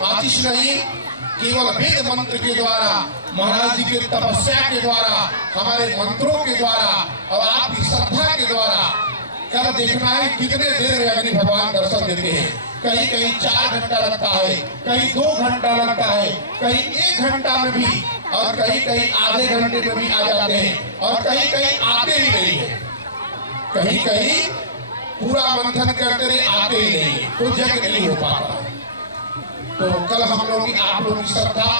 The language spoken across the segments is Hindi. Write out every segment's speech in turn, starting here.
माचिस नहीं, केवल वेद मंत्र के द्वारा, महाराज जी के तपस्या के द्वारा, हमारे मंत्रों के द्वारा और आपकी श्रद्धा के द्वारा कर देखना है कितने देर में अग्नि भगवान दर्शन देते हैं। कहीं कहीं 4 घंटा लगता है, कहीं 2 घंटा लगता है, कहीं 1 घंटा में भी, और कहीं कहीं आधे घंटे में भी आ जाते हैं, और कहीं कहीं आते ही नहीं है, कहीं कहीं पूरा मंथन करते रहे आते ही नहीं है, तो जग नहीं हो पाता। तो कल हम लोग की, आप लोगों की श्रद्धा,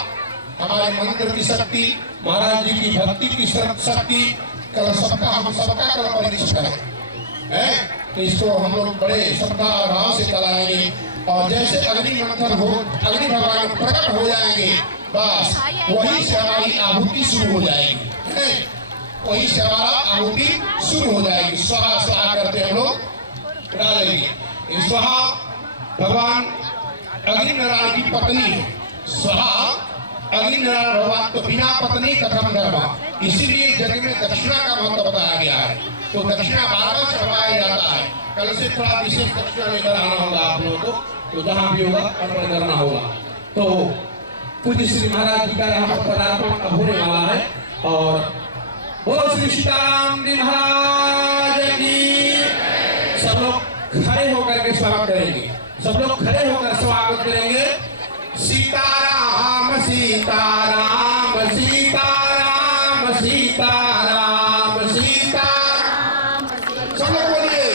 हमारे मंदिर की शक्ति, महाराज जी की भक्ति की शक्ति, कल सबका, हम सबका कल परिनिष्ठा है, तो इसको हम लोग बड़े श्रद्धा और भाव से चलाएंगे। और जैसे अग्नि मंथन हो, अग्नि भगवान प्रकट हो जाएंगे, बस वही से हमारी आहुति शुरू हो जाएगी, वही से हमारा आहुति शुरू हो जाएगी। स्वाहा स्वाहा करते हम लोग डालेंगे। स्वाहा भगवान अग्नि नारायण की पत्नी है, स्वाहा अग्नि नारायण भगवान, तो बिना पत्नी कथम धर्म, इसीलिए जग में दक्षिणा का महत्व बताया गया है। तो दक्षिणा 12 चढ़वाया जाता है। कल से थोड़ा विशेष दक्षिणा लेकर आना होगा आप लोगों को, तो जहाँ भी होगा अर्पण करना होगा। तो पूज्य श्री महाराज जी का यहाँ पर पदार्पण होने वाला है। और बोलो श्री सीताराम जी महाराज की। सब लोग खड़े होकर के स्वागत करेंगे, सब लोग खड़े होकर स्वागत करेंगे। सीताराम सीताराम सीताराम सीताराम सीताराम, सब लोग बोलिए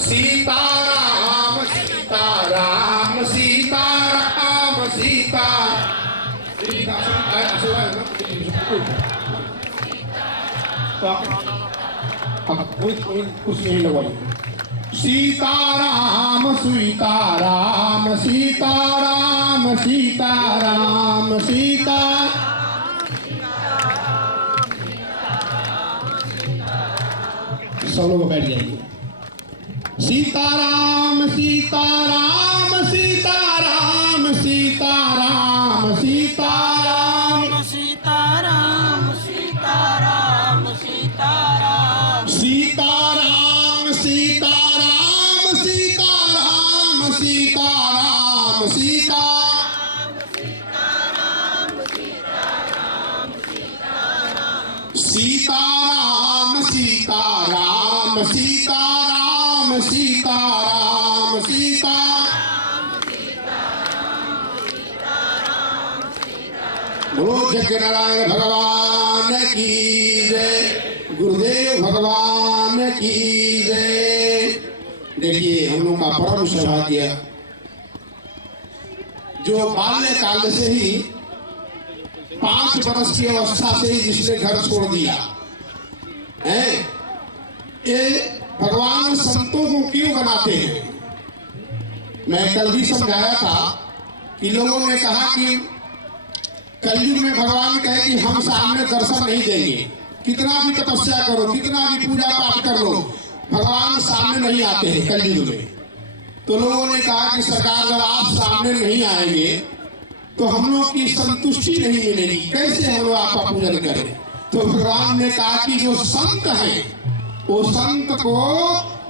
सीताराम सीताराम सीताराम सीताराम। कुछ नहीं लगवाइए। सीताराम सीताराम सीताराम सीताराम सीता, सब लोग बैठ जाइए। सीताराम सीताराम सीताराम सीताराम सीताराम सीताराम सीताराम सीताराम सीताराम सीताराम सीताराम सीताराम सीता, सीताराम सीताराम सीताराम सीताराम सीता। बोलो जगन्नारायण भगवान की जय, गुरुदेव भगवान की जय। देखिए हम लोग का परम सौभाग्य, जो बाल्यकाल से ही 5 वर्ष की अवस्था से ही जिसने घर छोड़ दिया है, ये भगवान संतों को क्यों बनाते हैं। मैं कल भी समझाया था कि लोगों ने कहा कि कलयुग में भगवान कहे कि हम सामने दर्शन नहीं देंगे, कितना भी तपस्या करो, कितना भी पूजा पाठ कर लो, भगवान सामने नहीं आते हैं कलयुग में। तो लोगों ने कहा कि सरकार जब आप सामने नहीं आएंगे तो हम लोग की संतुष्टि नहीं मिलेगी, कैसे हम लोग आपका पूजन करें। तो भगवान ने कहा कि जो संत हैं वो संत को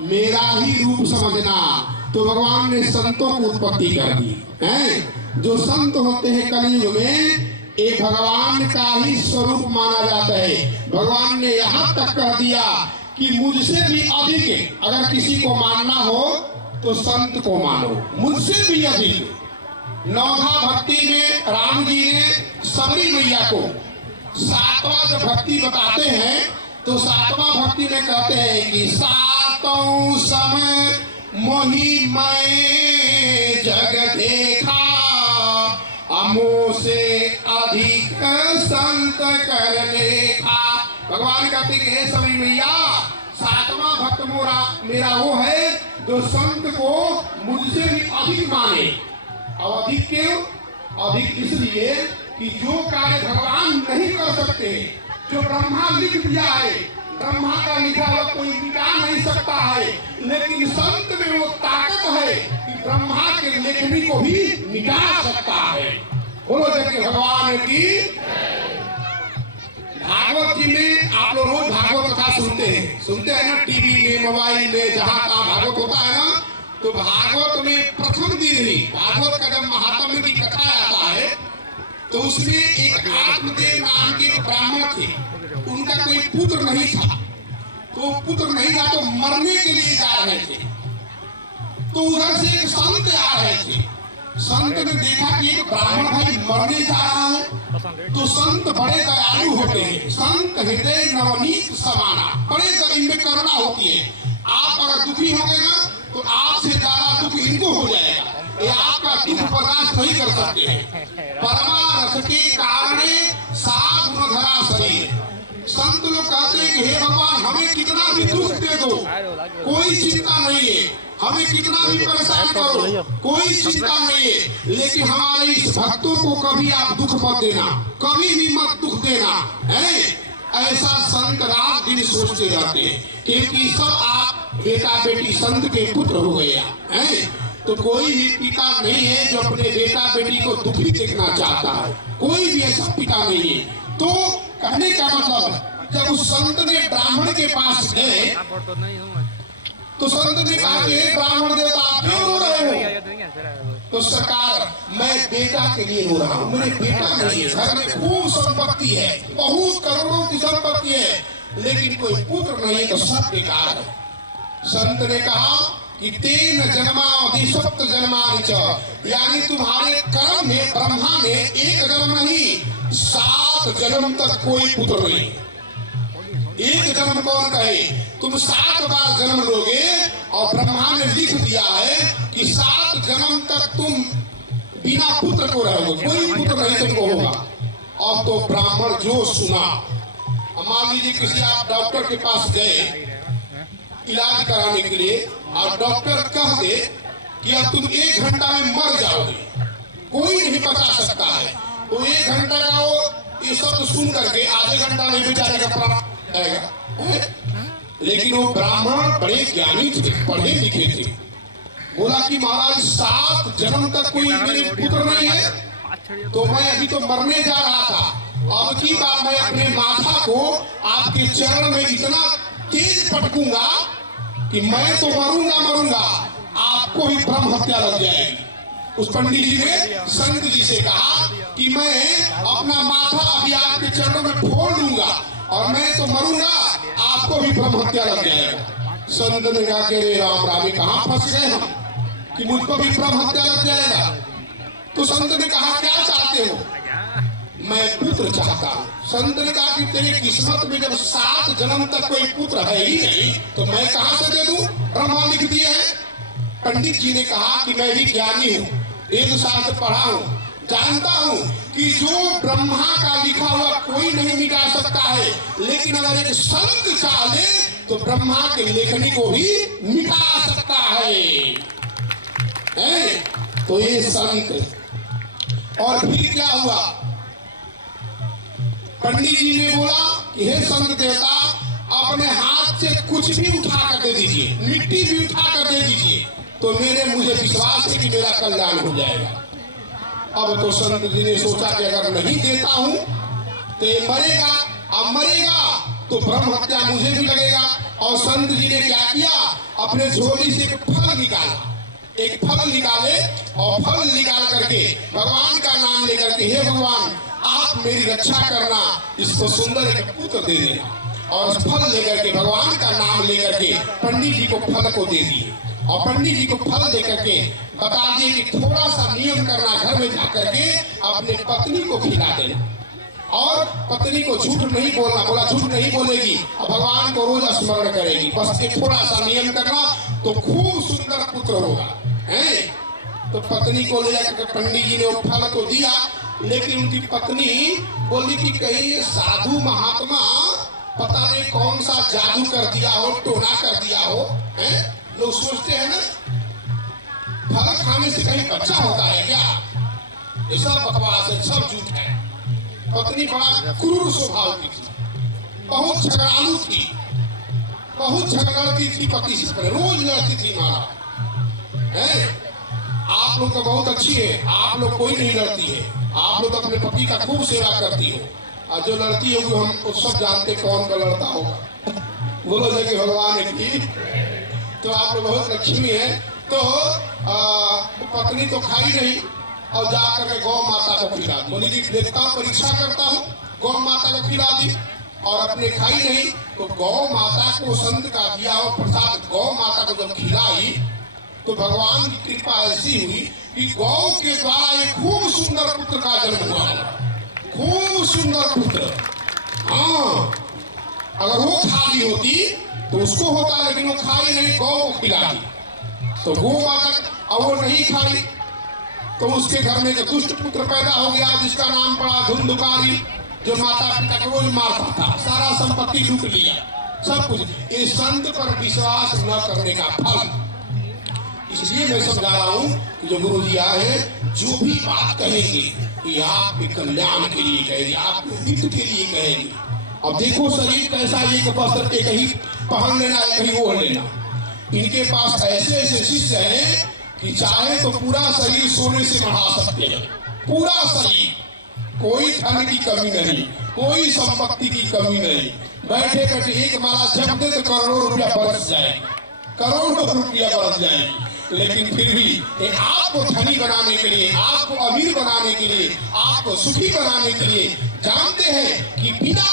मेरा ही रूप समझना। तो भगवान ने संतों को उत्पत्ति कर दी है। जो संत होते हैं कलयुग में, ये भगवान का ही स्वरूप माना जाता है। भगवान ने यहाँ तक कह दिया कि मुझसे भी अधिक अगर किसी को मानना हो तो संत को मानो, मुझसे भी अधिक। नौधा भक्ति में राम जी ने सबरी मैया को 7वां जब भक्ति बताते हैं तो 7वां भक्ति में कहते हैं कि सातों समय मोहि मैं जग देखा, अमो से अधिक संत कर लेखा। भगवान कहते कि हे सबरी मैया, 7वां भक्त मेरा वो है जो संत को मुझसे भी अधिक माने। और अधिक क्यों? अधिक इसलिए कि जो कार्य भगवान नहीं कर सकते, जो ब्रह्मा लिख दिया है, ब्रह्मा का लिखा हुआ कोई मिटा नहीं सकता है, लेकिन संत में वो ताकत है कि ब्रह्मा के लेखनी को भी मिटा सकता है। बोलो जय भगवान की। भागवत जी में आप लोग रोज भागवत कथा सुनते हैं ना, टीवी में, मोबाइल में, जहाँ कहाँ भागवत होता है ना, तो भागवत में प्रथम दिन ही भागवत का जब महात्म्य की कथा आता है तो उसमें एक आत्मदेव नाम के ब्राह्मण थे, उनका कोई पुत्र नहीं था। तो पुत्र नहीं था तो मरने के लिए जा रहे थे। तो उधर से एक संत आ रहे थे। संत ने देखा कि एक ब्राह्मण भाई मरने जा रहा है। तो संत बड़े दयालु होते हैं। संत हृदय नवनीत समाना, बड़े इनमें करुणा होती है। आप अगर दुखी हो गए ना तो आपसे ज्यादा दुख इनको हो जाएगा। ये आपका दुख बर्दाश्त नहीं कर सकते हैं। परमारस के कारणे साध गुण धरा शरीर। संत लोग कहते हैं कि हे भगवान हमें कितना भी दुख दे दो कोई चिंता नहीं है, हमें कितना भी परेशान करो कोई चिंता नहीं है, लेकिन हमारे इस भक्तों को कभी आप दुख मत देना, कभी भी मत दुख देना है। ऐसा संत रात दिन सोचते रहते हैं, क्योंकि सब आप बेटा बेटी संत के पुत्र हो गए हैं। तो कोई भी पिता नहीं है जो अपने बेटा बेटी को दुखी देखना चाहता है, कोई भी ऐसा पिता नहीं है। तो कहने का मतलब जब उस संत ने ब्राह्मण के पास गए तो संत ने कहा कि ब्राह्मण देवता आप क्यों रो रहे हो? तो सरकार मैं बेटा के लिए रो रहा हूँ, मेरे बेटा नहीं है, घर में खूब संपत्ति है, बहुत करोड़ों की संपत्ति है, लेकिन कोई पुत्र नहीं है तो सब बेकार है। संत ने कहा कि तेन जन्मादिशप्त जन्मानि च, यानी तुम्हारे कर्म में ब्रह्मा ने एक जन्म नहीं 7 जन्म तक कोई पुत्र नहीं। एक जन्म कौन कहे? तुम 7 बार जन्म लोगे और ब्रह्मा ने लिख दिया है कि 7 जन्म तक तुम बिना पुत्र को रहोगे, कोई पुत्र नहीं तुमको होगा। अब तो ब्राह्मण जो सुना, मान लीजिए किसी आप डॉक्टर के पास गए इलाज कराने के लिए और डॉक्टर कह दे कि अब तुम 1 घंटा में मर जाओगे, कोई नहीं बता सकता है। तो 1 घंटा का वो ये सब सुन करके आधे घंटा में बेचारे का प्राण जाएगा। लेकिन वो ब्राह्मण बड़े ज्ञानी थे, पढ़े लिखे थे। बोला कि महाराज 7 जन्म तक कोई मेरे पुत्र नहीं है, तो मैं अभी तो मरने जा रहा था। अब की बार मैं अपने माथा को आपके चरण में इतना तेज पटकूंगा कि मैं तो मरूंगा, आपको ही ब्रह्म हत्या लग जाएगी। उस पंडित जी ने संत जी से कहा कि मैं अपना माथा अभी आपके चरणों में फोड़ लूंगा और मैं तो मरूंगा, आपको भी ब्रह्म हत्या लग जाएगा। संत ने कहा कि राम राम कहाँ फंस गए हम कि मुझको भी ब्रह्म हत्या लग जाएगा। तो संत ने कहा क्या चाहते हो? मैं पुत्र चाहता हूँ। संत ने कहा कि तेरी किस्मत में जब 7 जन्म तक कोई पुत्र है ही नहीं तो मैं कहाँ से दे दूं? ब्रह्मा लिख दिया है। पंडित जी ने कहा कि मैं भी ज्ञानी हूँ, 1 शास्त्र पढ़ा हूँ, जानता हूँ कि जो ब्रह्मा का लिखा हुआ कोई नहीं मिटा सकता है, लेकिन अगर एक संत चाहे तो ब्रह्मा के लेखनी को भी मिटा सकता है। तो ये संत। और फिर क्या हुआ? पंडित जी ने बोला कि हे संत देवता, अपने हाथ से कुछ भी उठा कर दे दीजिए, मिट्टी भी उठा कर दे दीजिए, तो मुझे विश्वास है कि मेरा कल्याण हो जाएगा। अब तो संत जी ने सोचा कि अगर नहीं देता हूं तो ये मरेगा, अब मरेगा तो ब्रह्म हत्या मुझे भी लगेगा। और संत जी ने क्या किया? अपने झोली से एक फल निकाला, एक फल निकाले और फल निकाल करके भगवान का नाम लेकर के हे भगवान आप मेरी रक्षा करना, इसको सुंदर एक पुत्र दे देना। और फल लेकर के भगवान का नाम लेकर के पंडित जी को फल को दे दिए और पंडित जी को फल देकर के बता दिए कि थोड़ा सा नियम करना, घर में जाकर के अपनी पत्नी को खिला देना और पत्नी को झूठ नहीं बोलना। बोला झूठ नहीं बोलेगी और भगवान को रोज स्मरण करेगी, बस ये थोड़ा सा नियम करना तो खूब सुंदर पुत्र होगा। तो पत्नी को ले जाकर पंडित जी ने वो फल को दिया, लेकिन उनकी पत्नी बोली कि कहीं साधु महात्मा पता नहीं कौन सा जादू कर दिया हो, टोना कर दिया हो। लोग सोचते हैं ना फल खाने से कहीं बच्चा होता है क्या? ये सब बकवास है, सब झूठ है। पत्नी बड़ा क्रूर स्वभाव की थी, बहुत झगड़ालू थी, बहुत झगड़ती थी पति से, रोज लड़ती थी। महाराज आप लोग तो बहुत अच्छी है, आप लोग कोई नहीं लड़ती है, आप लोग अपने पति का खूब सेवा करती हो। और जो लड़ती है वो हम सब जानते कौन का लड़ता होगा। बोलो जय भगवान की। तो आप लोग बहुत लक्ष्मी है, तो पत्नी तो खाई नहीं और जाकर के गौ माता को खिला दी। बोली देखता हूँ, परीक्षा करता हूँ, गौ माता को खिला दी और अपने खाई नहीं। तो गौ माता को संत का दिया हुआ प्रसाद गौ माता को जब खिलाई तो भगवान की कृपा ऐसी हुई कि गौ के द्वारा एक खूब सुंदर पुत्र का जन्म हुआ, खूब सुंदर पुत्र। हाँ, अगर वो खाली होती तो उसको होता, लेकिन वो खाई नहीं, गौ को खिलाई। तो गौ माता और वो नहीं खाई तो उसके घर में एक दुष्ट पुत्र पैदा हो गया जिसका नाम पड़ा धुंधुकारी, जो माता पिता को रोज मारता था, सारा संपत्ति लूट लिया, सब कुछ। ये संत पर विश्वास न करने का फल। इसलिए मैं समझा रहा हूँ कि जो गुरु जी आए हैं, जो भी बात कहेंगे ये आपके कल्याण के लिए कहेंगे, आपके हित के लिए कहेंगे। अब देखो शरीर कैसा, एक वस्त्र एक ही पहन लेना, एक ही ओढ़ लेना। इनके पास ऐसे ऐसे शिष्य हैं कि चाहे तो पूरा शरीर सोने से बढ़ा सकते हैं, पूरा शरीर, कोई धन की कमी नहीं, कोई संपत्ति की कमी नहीं। बैठे बैठे एक माला जप दे तो करोड़ों रुपया बरस जाए, करोड़ों रुपया बरस जाए। लेकिन फिर भी आपको धनी बनाने के लिए, आपको अमीर बनाने के लिए, आपको सुखी बनाने के लिए जानते हैं कि बिना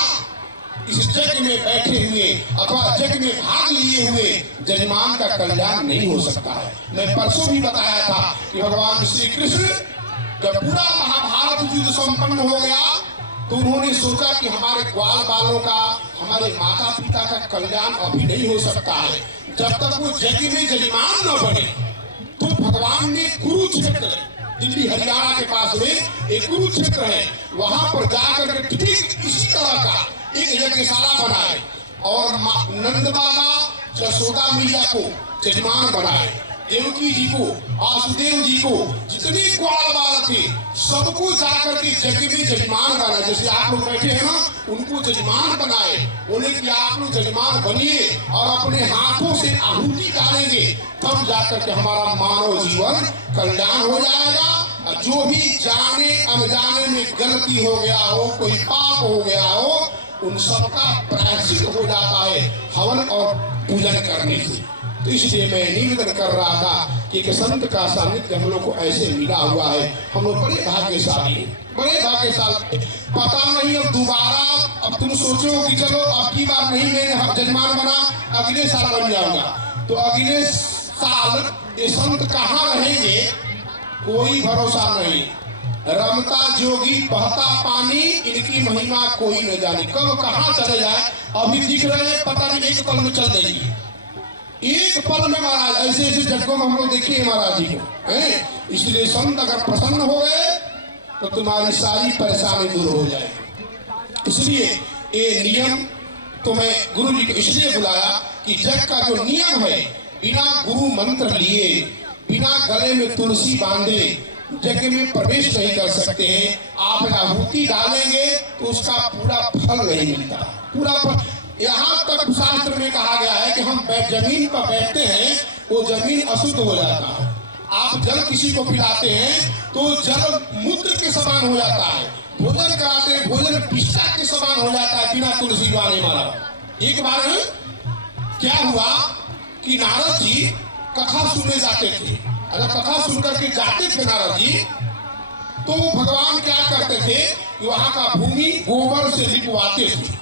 इस जग में बैठे हुए अथवा जग में भाग लिए हुए जजमान का कल्याण नहीं हो सकता है। मैं परसों भी बताया था कि भगवान श्री कृष्ण जब पूरा महाभारत युद्ध संपन्न हो गया तो उन्होंने सोचा कि हमारे ग्वाल बालों का, हमारे माता पिता का कल्याण अभी नहीं हो सकता है जब तक वो जग में जजमान न बने। तो भगवान ने कुरुक्षेत्र, दिल्ली हरियाणा के पास में एक कुरुक्षेत्र है, वहां पर जाकर के ठीक इसी तरह का एक यज्ञशाला बनाए और नंद बाबा यशोदा मैया को जजमान बनाए, देवकी जी को, वासुदेव जी को, जितने ग्वाल बाल थे सबको जाकर के जग में जजमान बनाए। जैसे आप लोग बैठे हैं ना, उनको जजमान बनाए, बोले कि आप लोग जजमान बनिए और अपने हाथों से आहुति डालेंगे, तब जाकर के हमारा मानव जीवन कल्याण हो जाएगा। जो भी जाने अनजाने में गलती हो गया हो, कोई पाप हो गया हो, उन सबका प्रायश्चित हो जाता है हवन और पूजन करने से। तो इसलिए मैं निवेदन कर रहा था कि एक संत का सानिध्य हम लोग को ऐसे मिला हुआ है, हम लोग बड़े भाग्यशाली, बड़े भाग्यशाली। पता नहीं अब दोबारा, अब तुम सोचो कि चलो अब की बार नहीं मैं जजमान बना, अगले साल बन जाऊंगा, तो अगले साल ये संत कहाँ रहेंगे कोई भरोसा नहीं। रमता जोगी बहता पानी, इनकी महिमा कोई न जाने, कब कहाँ चले जाए। अभी दिख रहे हैं, पता नहीं एक पल में चल देंगे, एक पल में महाराज। ऐसे ऐसे जगहों में हम लोग देखिए महाराज जी को हैं। इसलिए संत अगर प्रसन्न हो गए तो तुम्हारी सारी परेशानी दूर हो जाएगी। इसलिए ये नियम तो मैं गुरु जी को इसलिए बुलाया कि जग का जो नियम है, बिना गुरु मंत्र लिए, बिना गले में तुलसी बांधे जग में प्रवेश नहीं कर सकते हैं। आप आहुति डालेंगे तो उसका पूरा फल नहीं मिलता, पूरा फल। यहाँ तक शास्त्र में कहा गया है कि हम जमीन पर बैठते हैं, वो जमीन अशुद्ध हो जाता है। आप जल किसी को पिलाते हैं तो जल मूत्र के समान हो जाता है, भोजन कराते हैं भोजन पिस्ता के समान हो जाता है, बिना तुलसी वाले मारा। एक बार क्या हुआ कि नारद जी कथा सुनने जाते थे। अगर कथा सुनकर के जाते थे नारद जी, तो भगवान क्या करते थे, वहां का भूमि गोबर से लिपवाते थे।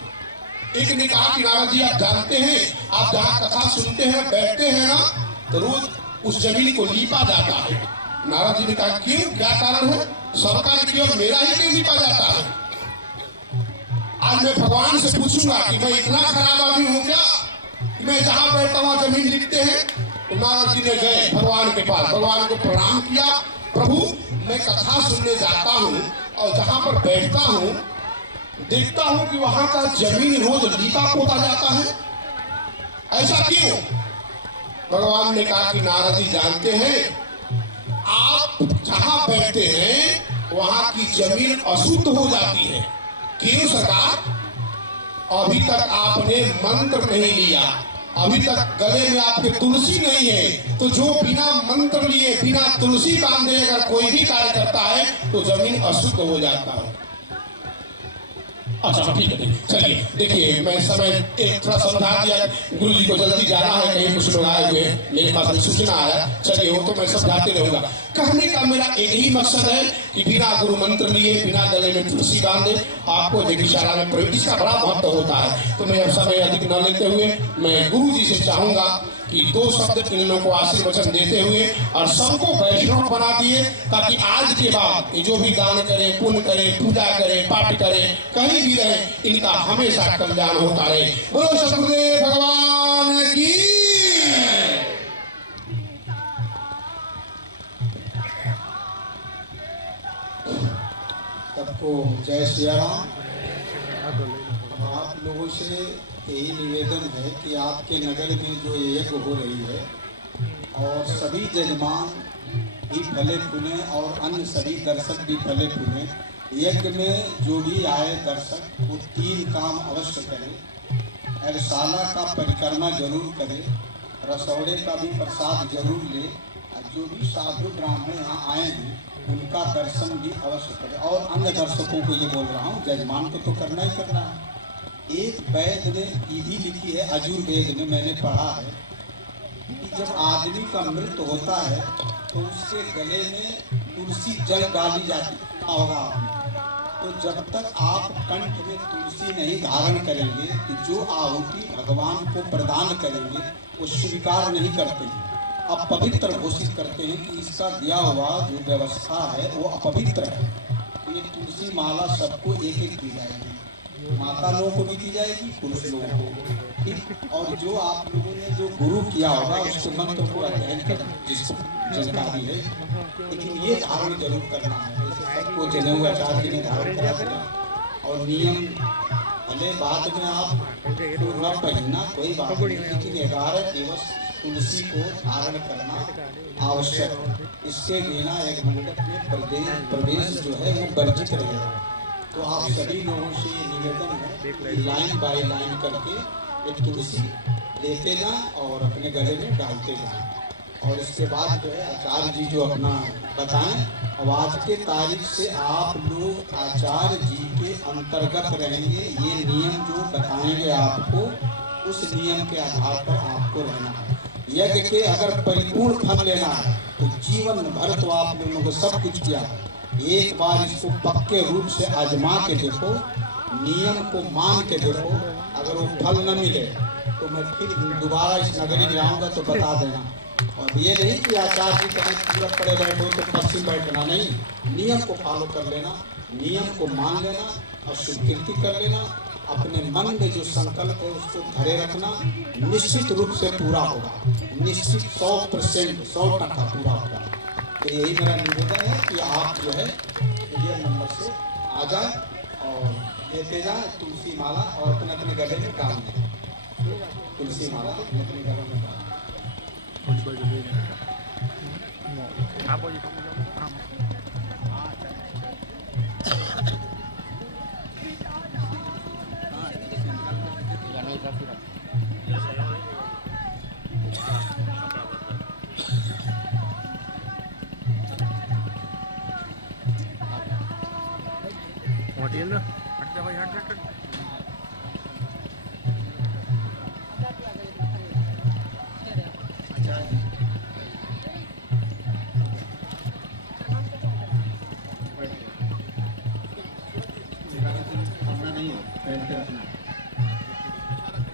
एक ने कहा कि नारद जी आप जानते हैं, आप जहाँ कथा सुनते हैं बैठते हैं ना, तो रोज उस जमीन को लीपा जाता है। नारद जी ने कहा क्यों, क्या कारण है, सबका क्यों, मेरा ही क्यों लीपा जाता है। आज मैं भगवान से पूछूंगा कि मैं इतना खराब आदमी हूँ क्या, मैं जहाँ बैठता वहां जमीन लिखते हैं। तो नारद जी ने गए भगवान के पास, भगवान को प्रणाम किया, प्रभु मैं कथा सुनने जाता हूँ और जहाँ पर बैठता हूँ देखता हूँ कि वहां का जमीन रोज लीपा पोता जाता है, ऐसा क्यों। भगवान ने कहा कि नारद जी जानते हैं आप जहाँ बैठते हैं वहां की जमीन अशुद्ध हो जाती है। क्यों सरकार, अभी तक आपने मंत्र नहीं लिया, अभी तक गले में आपके तुलसी नहीं है, तो जो बिना मंत्र लिए बिना तुलसी बांधे अगर कोई भी कार्य करता है तो जमीन अशुद्ध हो जाता है। अच्छा ठीक है, चलिए देखिए मैं समय एक थोड़ा समझा दिया, गुरु जी को जल्दी जाना है, कहीं कुछ लोग आए हुए मेरे पास में सूचना आया, चलिए वो तो मैं समझाते रहूंगा। कहने का मेरा एक ही मकसद है कि बिना गुरु मंत्र लिए, बिना गले में तुलसी बांधे आपको देखशाला में प्रवेश का बड़ा महत्व होता है। तो मैं अब समय अधिक न लेते हुए मैं गुरु जी से चाहूंगा कि 2 शब्द इन लोगों को आशीर्वचन देते हुए और सबको वैष्णव बना दिए, ताकि आज के बाद जो भी दान करें, पुण्य करें, पूजा करें, पाठ करें, कहीं भी रहे, इनका हमेशा कल्याण होता रहे। बोलो सतगुरुदेव भगवान की। सबको जय श्री राम। आप लोगों से यही निवेदन है कि आपके नगर में जो यज्ञ हो रही है और सभी जजमान भी फले फूले और अन्य सभी दर्शक भी फले फूले, यज्ञ में जो भी आए दर्शक वो 3 काम अवश्य करें। अरशाला का परिक्रमा जरूर करें, रसौड़े का भी प्रसाद जरूर ले, और जो भी साधु ब्राह्मण यहाँ आए हैं उनका दर्शन भी अवश्य करें। और अन्य दर्शकों को ये बोल रहा हूँ, जजमान को तो करना ही करना है। एक वैद ने विधि लिखी है, आयुर्वेद में मैंने पढ़ा है कि जब आदमी का मृत्यु होता है तो उसके गले में तुलसी जल डाली जाती होगा आपने। तो जब तक आप कंठ में तुलसी नहीं धारण करेंगे तो जो आहुति भगवान को प्रदान करेंगे वो स्वीकार नहीं करते हैं, अपवित्र घोषित करते हैं कि इसका दिया हुआ जो व्यवस्था है वो अपवित्र है। तो ये तुलसी माला सबको एक एक दी जाएगी, माता लोगों को भी दी जाएगी, पुरुष लोगों को, ठीक। और जो आप लोगों ने जो गुरु किया होगा उसके मंत्र को अध्ययन कर जिसको जानकारी है, लेकिन ये धारण जरूर करना है। जैसे सबको जनेऊआचार्य ने धारण करा दिया और नियम भले बाद में आप तो न पहनना कोई बात नहीं, लेकिन 11 दिवस तुलसी को धारण करना आवश्यक। इसके बिना एक मंडप में प्रवेश जो है वो वर्जित रहेगा। तो आप सभी लोगों से ये निवेदन है कि लाइन बाय लाइन करके एक तुलसी लेते जाएं और अपने गले में डालते जाएं। और इसके बाद जो है आचार्य जी जो अपना बताएं, और आज के तारीख से आप लोग आचार्य जी के अंतर्गत रहेंगे। ये नियम जो बताएंगे आपको, उस नियम के आधार पर आपको रहना है। यज्ञ के अगर परिपूर्ण फल लेना है तो जीवन भर तो आप लोगों को सब कुछ किया है, एक बार इसको पक्के रूप से आजमा के देखो, नियम को मान के देखो। अगर वो फल न मिले तो मैं फिर दोबारा इस नगरी में आऊँगा तो बता देना। और ये नहीं कि आचार्य जी कहीं पूरा पड़े बैठो तो पश्चिम बैठना, नहीं, नियम को फॉलो कर लेना, नियम को मान लेना और स्वीकृति कर लेना। अपने मन में जो संकल्प है उसको धरे रखना, निश्चित रूप से पूरा होगा, निश्चित 100% 100% पूरा होगा। तो यही मेरा निवेदन है कि आप जो है ये नंबर से आ जाए और लेते जाए तुलसी माला और अपने अपने गले में डाल दें। तुलसी माला अपने अपने गले में डाल।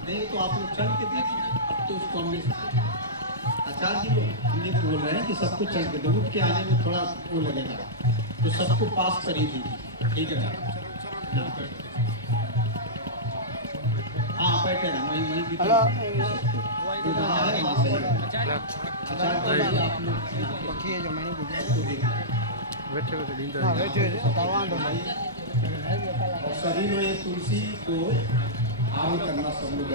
नहीं तो आप लोग चढ़ के देखिए, अब तो उसको हमने आचार्य जी लोग बोल रहे हैं कि सबको चढ़ के दो, उठ के आने में थोड़ा वो लगेगा, तो सबको पास कर ही दीजिए, ठीक है। हाँ बैठे ना, वहीं भी सभी लोग ये तुलसी को आम करना सब लोग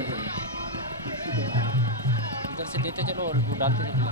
इधर से देते चलो और डालते चलो।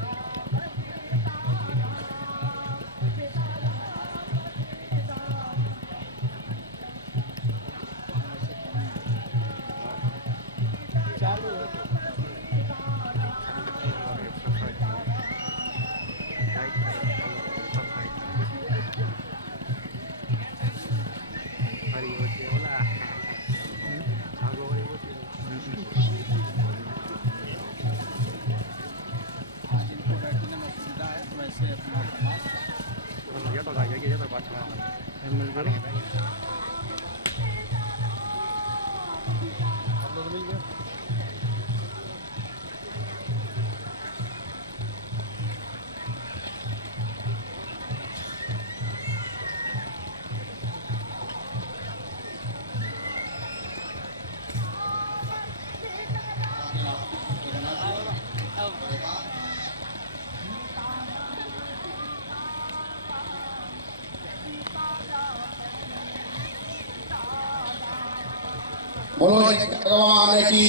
बोलो भगवान की,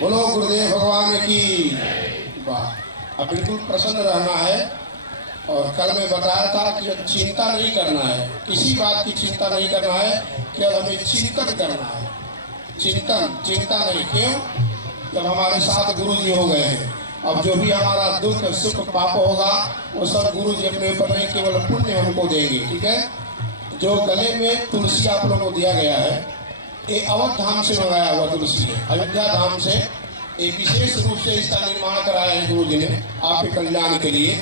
बोलो गुरुदेव भगवान की। वाह, अब बिल्कुल प्रसन्न रहना है। और कल मैं बताया था कि अब चिंता नहीं करना है, किसी बात की चिंता नहीं करना है, केवल हमें चिंतन करना है। चिंतन, चिंता नहीं। क्यों? जब हमारे साथ गुरु जी हो गए हैं, अब जो भी हमारा दुख सुख पाप होगा वो सब गुरु जी अपने ऊपर नहीं, केवल पुण्य हमको देंगे। ठीक है? जो गले में तुलसी आप लोगों को दिया गया है, ये अवध धाम से मंगाया हुआ तुलसी है, अयोध्या धाम से। एक विशेष रूप से इसका निर्माण कराया है गुरु जी ने आपके कल्याण के लिए।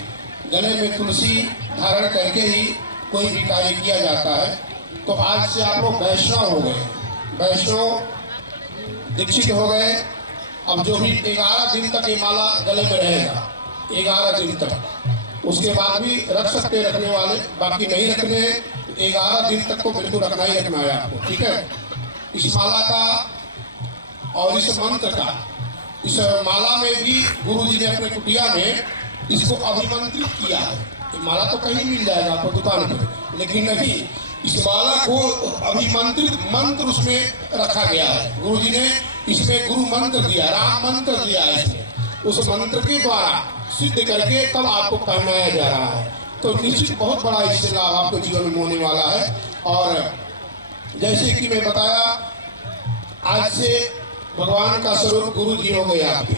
गले में तुलसी धारण करके ही कोई भी कार्य किया जाता है। तो आज से आप लोग वैष्णव हो गए, वैष्णव दीक्षित हो गए। अब जो भी 11 दिन तक ये माला गले में रहेगा, 11 दिन तक। उसके बाद भी रख सकते रखने वाले, बाकी नहीं रखने। 11 दिन तक तो बिल्कुल रखना ही रखना है आपको। ठीक है? इस माला का और इस मंत्र का, इस माला में भी गुरु जी ने अपने कुटिया में इसको अभिमंत्रित किया है। ये माला तो कहीं मिल जाएगा आपको दुकान पर, लेकिन नहीं, इस माला को अभिमंत्रित मंत्र उसमें रखा गया है। गुरु जी ने इसमें गुरु मंत्र दिया, राम मंत्र दिया है इसमें। उस मंत्र के द्वारा सिद्ध करके तब आपको पहनाया जा रहा है। तो निश्चित बहुत बड़ा इससे लाभ आपके जीवन में होने वाला है। और जैसे कि मैं बताया, आज से भगवान का स्वरूप गुरु जी हो गए आपके।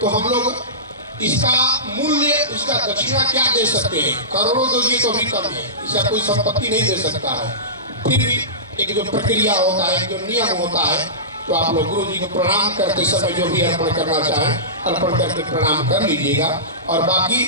तो हम लोग इसका मूल्य, इसका दक्षिणा क्या दे सकते हैं? करोड़ों दोगे तो भी कम है, इसका कोई संपत्ति नहीं दे सकता है। फिर भी एक जो प्रक्रिया होता है, जो नियम होता है, तो आप लोग गुरु जी को प्रणाम करते समय जो भी अर्पण करना चाहें अर्पण करके प्रणाम कर लीजिएगा। और बाकी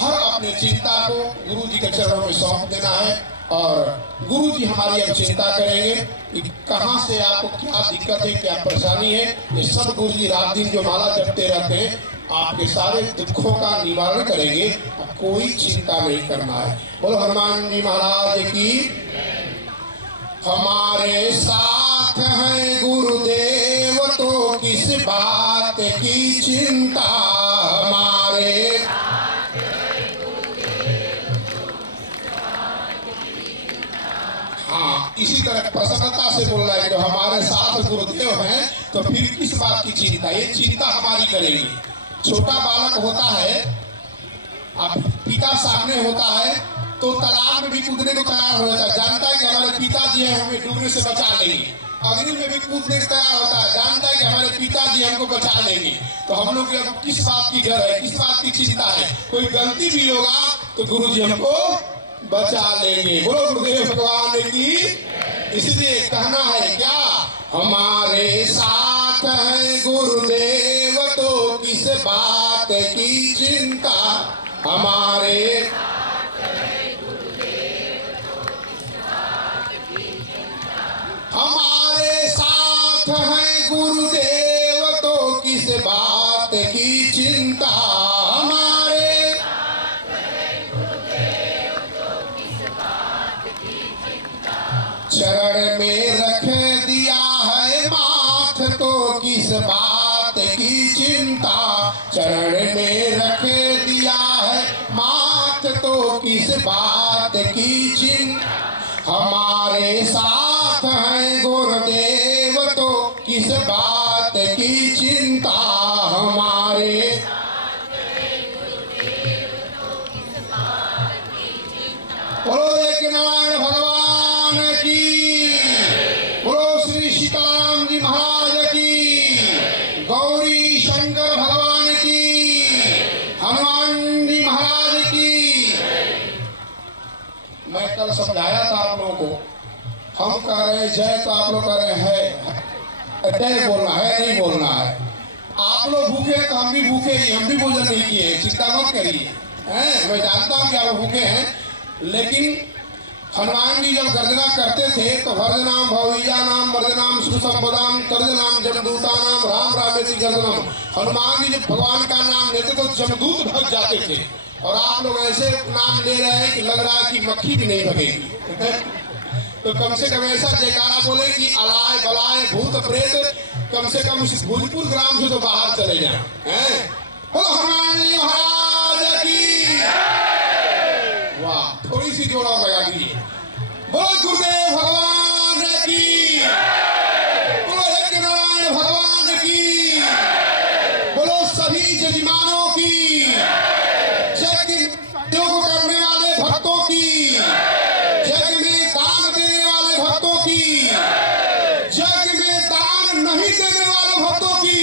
हर अपने चिंता को गुरु जी के चरणों में सौंप देना है। और गुरु जी हमारी अब चिंता करेंगे कि कहाँ से आपको क्या दिक्कत है, क्या परेशानी है। ये सब गुरु जी रात दिन जो माला जपते रहते हैं, आपके सारे दुखों का निवारण करेंगे। कोई चिंता नहीं करना है। बोलो हनुमान जी महाराज की। हमारे साथ है गुरुदेव, तो किस बात की चिंता। हमारे इसी तरह प्रसन्नता से बोल रहा है कि हमारे साथ गुरुदेव हैं, तो फिर किस बात की चिंता। ये चिंता हमारी करेगी। छोटा बालक होता है, अब पिता सामने होता है तो तालाब में भी कूदने को तैयार हो जाता है, जानता है कि हमारे पिताजी हैं, हमें डूबने से बचा लेंगे। अग्नि में भी कूदने को तैयार होता है, जानता है कि हमारे पिताजी हमको बचा लेंगे। तो हम लोग किस बात की डर है, किस बात की चिंता है? कोई गलती भी होगा तो गुरु जी हमको बचा लेंगे। बोलो गुरुदेव भगवान की। इसलिए कहना है क्या? हमारे साथ है गुरुदेव, तो किस बात की चिंता। हमारे हमारे साथ है गुरुदेव, तो किस बात की चिंता। हमारे चरण में रख दिया है माथ, तो किस बात की चिंता। चरण में रख दिया है माथ, तो किस बात की चिंता। हमारे साथ है गुरुदेव, तो किस बात की चिंता। हमारे बोलो एक नारायण भगवान की। बोलो श्री सीताराम जी महाराज की। गौरी शंकर भगवान की। हनुमान जी महाराज की। मैं कल समझाया था आप लोगों को, हम कह रहे जय तो आप लोग कह रहे हैं, जय बोलना है नहीं बोलना है। आप लोग भूखे तो हम भी भूखे ही, हम भी भोजन नहीं किए, चिंता मत करिए। मैं जानता हूँ कि आप भूखे हैं, लेकिन हनुमान जी जब गर्जना करते थे तो भरजनाम भवैया नाम वर्जनाम सुसंपदाम तर्जनाम जमदूता नाम राम रामेति गर्जनम। हनुमान जी जब भगवान का नाम लेते तो जमदूत भग जाते थे, और आप लोग ऐसे नाम ले रहे हैं कि लग रहा है कि मक्खी भी नहीं भगेगी। तो कम से कम ऐसा जयकारा बोले कि अलाय बलाय भूत प्रेत कम से कम इस भोजपुर ग्राम से तो बाहर चले जाए। हनुमान जी महाराज की वाह, थोड़ी सी जोड़ा लगा दीजिए। बोलो गुरुदेव भगवान की, बोलो एक नारायण भगवान की, बोलो सभी जजमानों की, यज्ञ को करने वाले भक्तों की, यज्ञ में दान देने वाले भक्तों की, यज्ञ में दान नहीं देने वाले भक्तों की,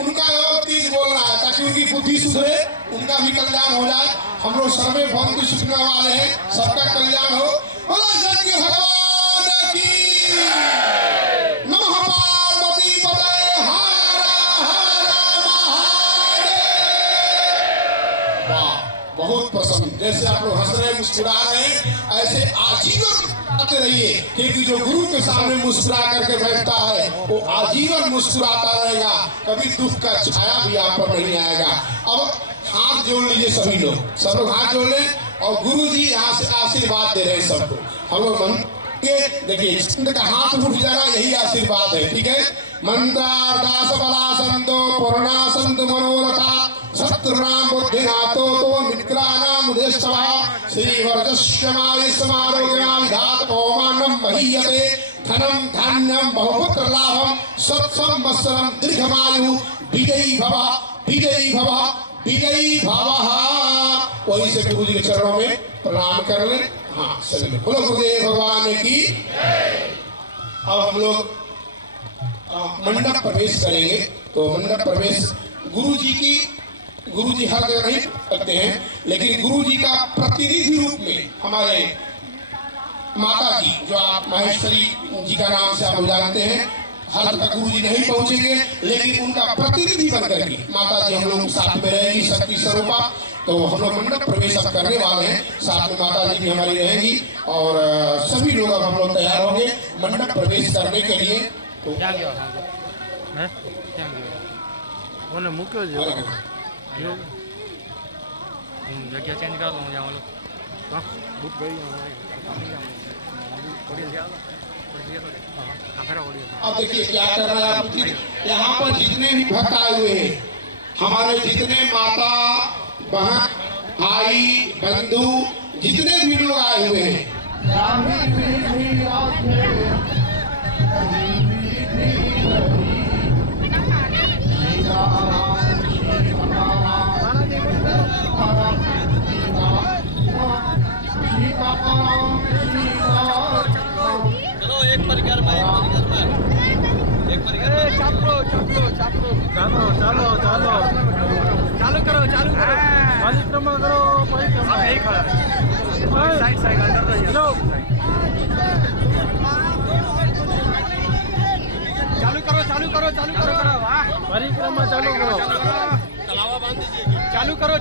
उनका और तीज बोलना है ताकि उनकी बुद्धि सुधरे, उनका भी कल्याण हो जाए। हम लोग सर्वे भवन्तु सुखिनः वाले हैं, सबका कल्याण हो। बोलो यज्ञ भगवान की, नमः पार्वती पतये, हर हर महादेव। वाह, बहुत पसंद। जैसे आप लोग हंस रहे मुस्कुरा रहे हैं, ऐसे आजीवन आते रहिए, क्योंकि जो गुरु के सामने मुस्कुरा करके बैठता है वो आजीवन मुस्कुराता रहेगा, कभी दुख का छाया भी आप पर नहीं आएगा। अब हाथ जोड़ लीजिए सभी लोग, सब लोग हाथ जोड़ लें, और गुरु जी यहाँ से आशीर्वाद दे रहे हैं सबको। हम लोग मन के देखिए, संत का हाथ उठ जाना यही आशीर्वाद है, ठीक है। मंत्रादास बला संतो पूर्णा संत मनोरथा शत्रुनाम बुद्धिनाथो तो मित्राणाम उदेशवा श्री वर्चस्यमाय समारोग्यमा विधात ओमानम महीयते धनम धान्यम बहुपुत्र लाभम सत्संवत्सरम दीर्घमायु विजयी भव विजयी भव विजयी भवः। वही से गुरु जी के चरणों में प्रणाम कर ले। हाँ सभी लोग बोलो गुरुदेव भगवान की। अब हम लोग मंडप प्रवेश करेंगे। तो मंडप प्रवेश गुरु जी हर जगह नहीं करते हैं, लेकिन गुरु जी का प्रतिनिधि रूप में हमारे माता जी, जो आप महेश्वरी जी का नाम से आप जानते हैं, हर तक गुरु जी नहीं पहुंचेंगे, लेकिन उनका प्रतिनिधि बनकर के माता जी हम लोग साथ में रहेंगी, शक्ति स्वरूपा। तो हम लोग मंडप प्रवेश अब करने वाले हैं, साथ में माता जी भी हमारी रहेंगी, और सभी लोग अब हम लोग तैयार होंगे मंडप प्रवेश करने के लिए। तो जगह चेंज कर दूँ जाऊँ लोग बुक गई अब देखिए क्या कर रहा है। यहाँ पर जितने भी भक्त आए हुए हैं, हमारे जितने माता बहन भाई बंधु जितने भी लोग आए हुए हैं, चलो एक परिक्रमा एक परिक्रमा चालो करो परिक्रमा करो यही खड़ा साइड अंदर चलो चालू करो वाह परिक्रमा चालू करो तलावा बांध दीजिए चालू करो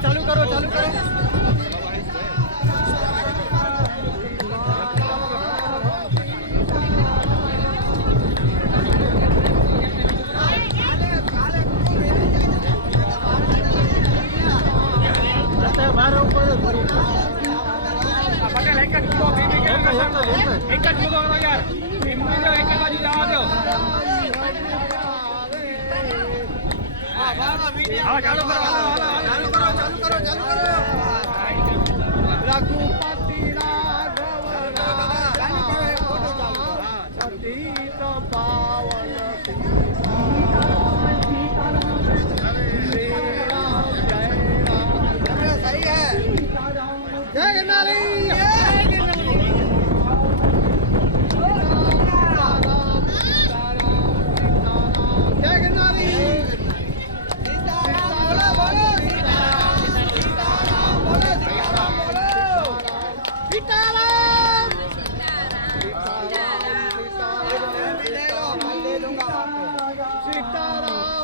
सीताराम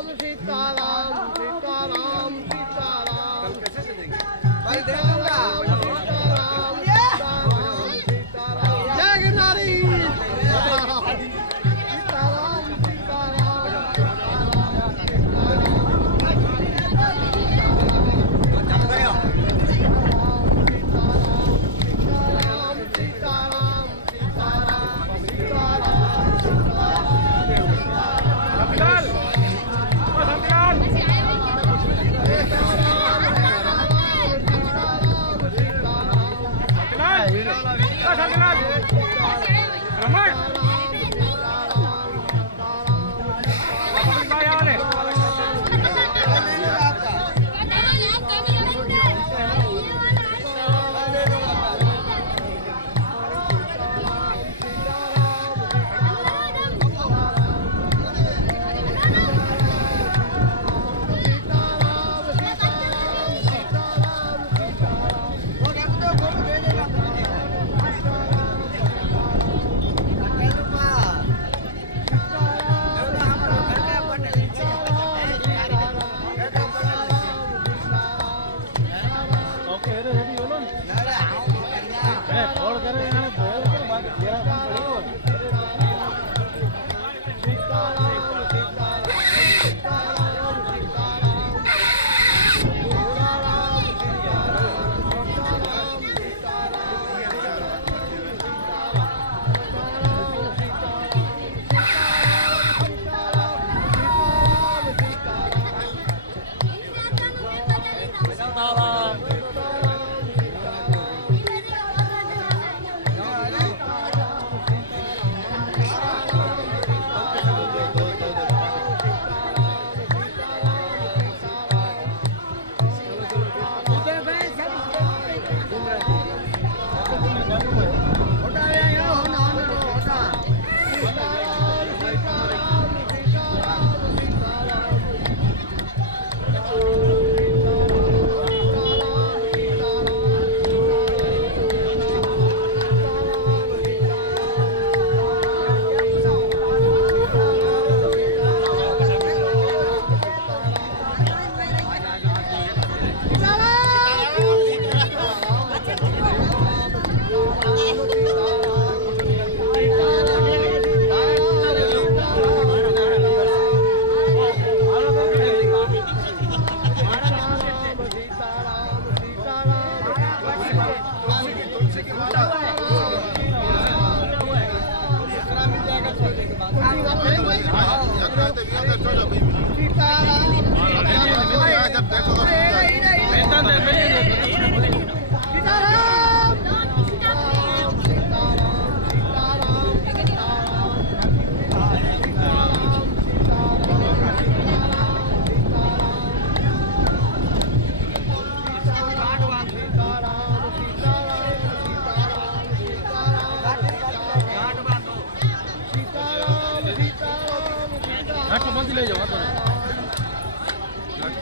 ले जाओ तो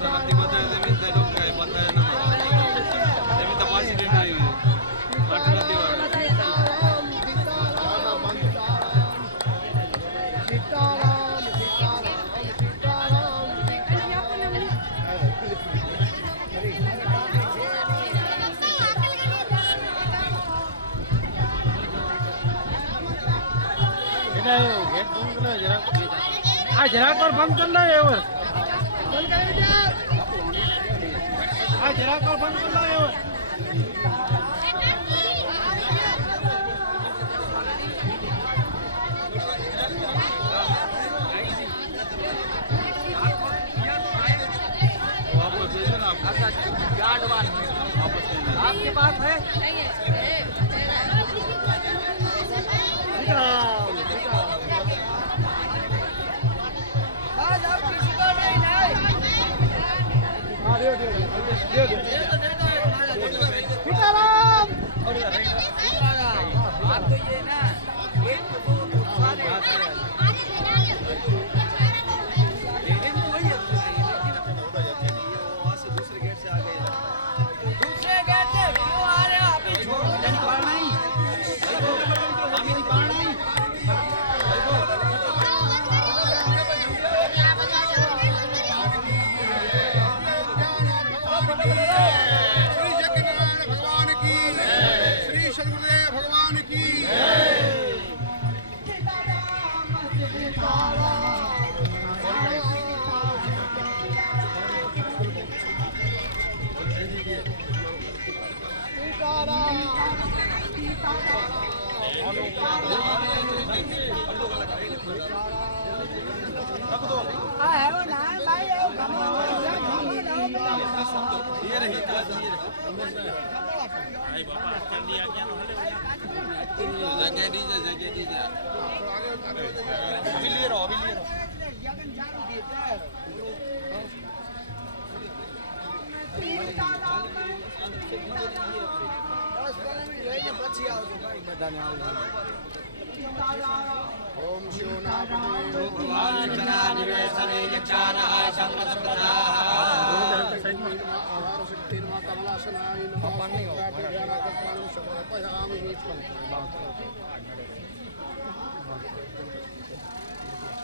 गणपति बताए जमीन ते लोग काय बताए ना जमीन तपासी देना आई है गणपति वाला इधर गेट बंद करना जरा जरा पर बंद करना है और बंद कर दिया जरा पर बंद करना है और वापस दे देना गार्ड वाला आपके पास है नहीं है आपको ये ना एक तो दूसरे गेट से आ गए दूसरे गेट से क्यों आ रहे हो आप ही छोड़ नहीं पढ़ना ही हम ही नहीं पढ़ना ही अभी ले रहा ओम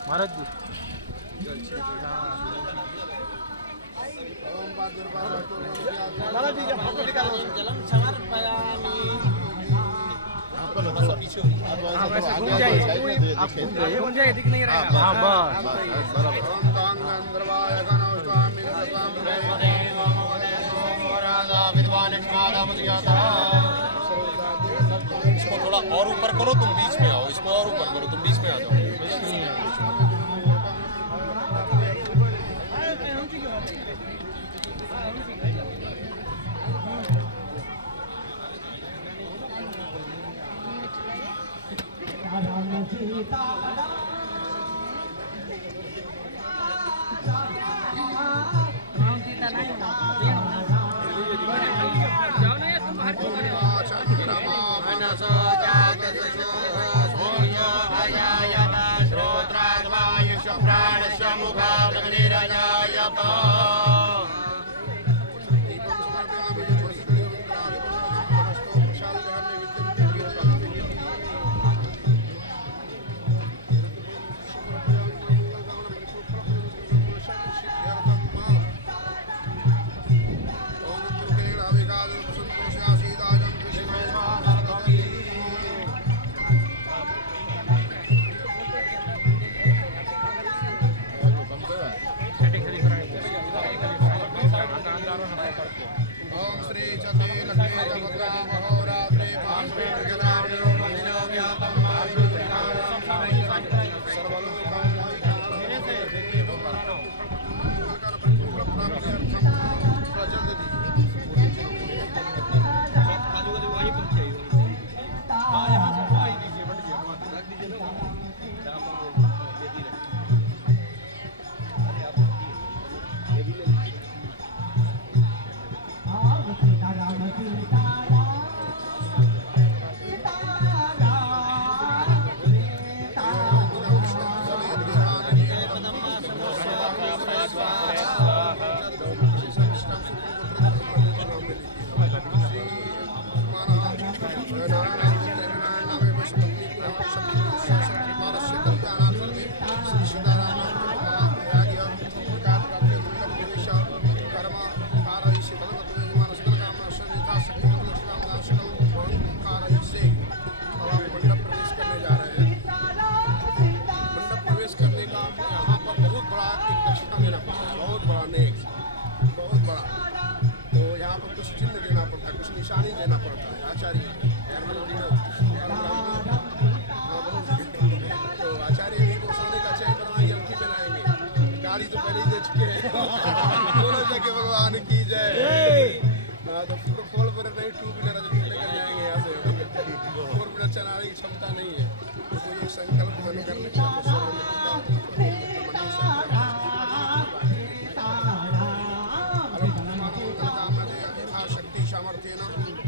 महाराज जी महाराज जी जब फोटो निकालो जलम समर्पयामि हाँ वैसे घूम जाइए, आप घूम जाइए, दिख नहीं रहेगा। हाँ बस इसको थोड़ा और ऊपर करो, तुम बीच में आओ, इसको और ऊपर करो, तुम बीच में आ जाओ।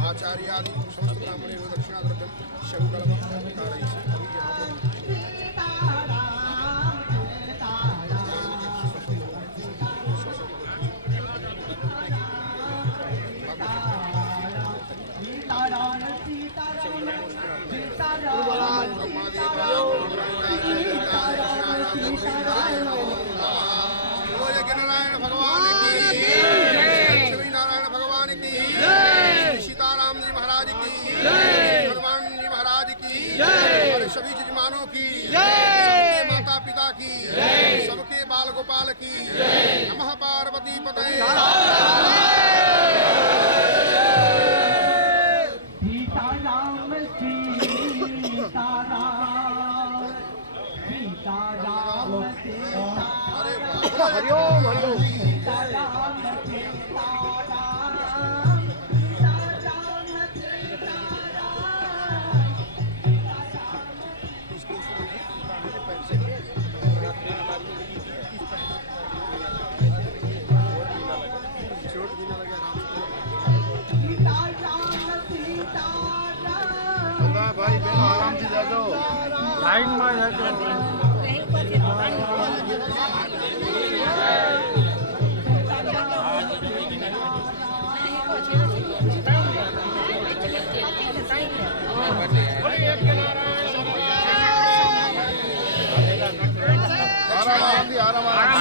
आचार्यादि समस्त ब्राह्मणे दक्षिणाद्रव्यम शंकरम कारयिष्ये। अभी यहाँ पर नारायण भगवान की लक्ष्मी नारायण भगवान की सीताराम जी महाराज की हनुमान जी महाराज की और सभी जजमानों की सबके माता पिता की सबके बाल गोपाल की नमः पार्वती पतये। हरिओम हरिओम। भाई आराम से जा जाओ, लाइन में जा जाओ।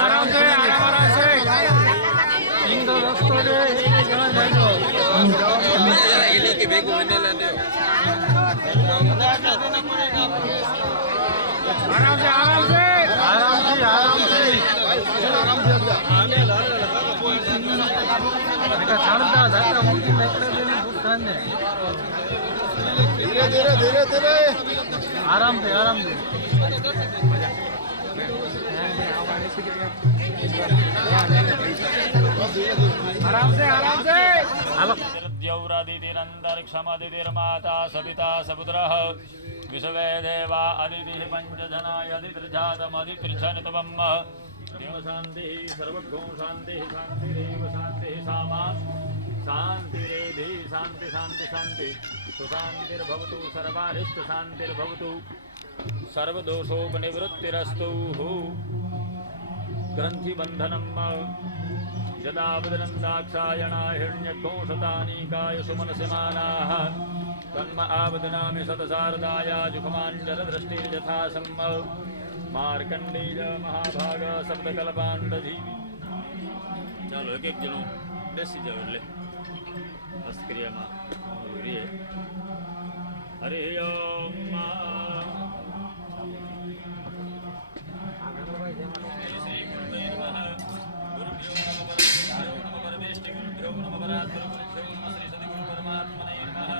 आराम से ये लेके बैग में लेने आराम से द्यौरादितिरन्तरिक्षमदितिर्माता सविता सपुत्रः विश्वे देवा अदितिः पञ्चजना यदितिर्जातमदितिर्जनितवम् देवशान्तिः सर्वभौम शान्तिः शान्तिरेव शान्तिः सामा शान्तिरेधि शान्ति शान्ति शान्ति सुशान्तिर्भवतु सर्वारिष्ट शान्तिर्भवतु सर्वदोषोपनिवृत्तिरस्तु ग्रन्थिबन्धनम् यदा वदनं दाक्षायणा हिरण्यघोषतानीकाय सुमनसिमानाः तन्म आवदनामि शतशारदाया जुखमाञ्जलदृष्टिर्यथा सम्म मार्कण्डेय महाभाग सप्तकल्पाण्डजीवी ચાલો એક એક જણો બેસી જાવ એટલે હસ્તક્રિયામાં રીએ હરે ઓમ શ્રી ગુરુદેવ નમઃ ગુરુભ્યો નમઃ પરમેશ્વરાય નમઃ પરમેષ્ઠિ ગુરુભ્યો નમઃ પરાત્પરમ શ્રી સદગુરુ પરમાત્મને નમઃ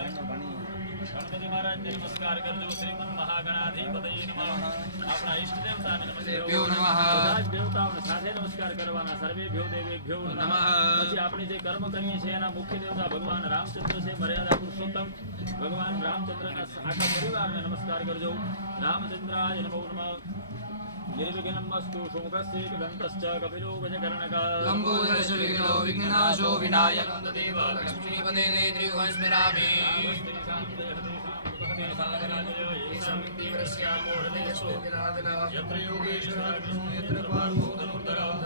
ગણપતિ મહારાજને નમસ્કાર કરજો શ્રીમન મહાગણાધિપતયે નમઃ આપણા ઈષ્ટ દેવતાને નમસ્કાર બધા જ દેવતાઓને સાથે નમસ્કાર કરવાના સર્વેભ્યો દેવેભ્યો નમઃ પછી આપણે જે કર્મ કરીએ છીએ એના મુખ્ય દેવતા ભગવાન રામચંદ્ર છે મર્યાદા પુરુષોત્તમ ભગવાન રામચંદ્રના આખા પરિવારને નમસ્કાર કરજો રામચંદ્રાય નમો નમઃ निर्विघ्नमस्तु सुमुखस्य दन्तश्च कपिलो गजकर्णकः लंबोदरस्य विघ्नो विघ्नाशो विनायकं तदेव लक्ष्मीपते त्रिभुवन स्मरामि यत्र योगेश्वर कृष्ण यत्र पार्थो धनुर्धरः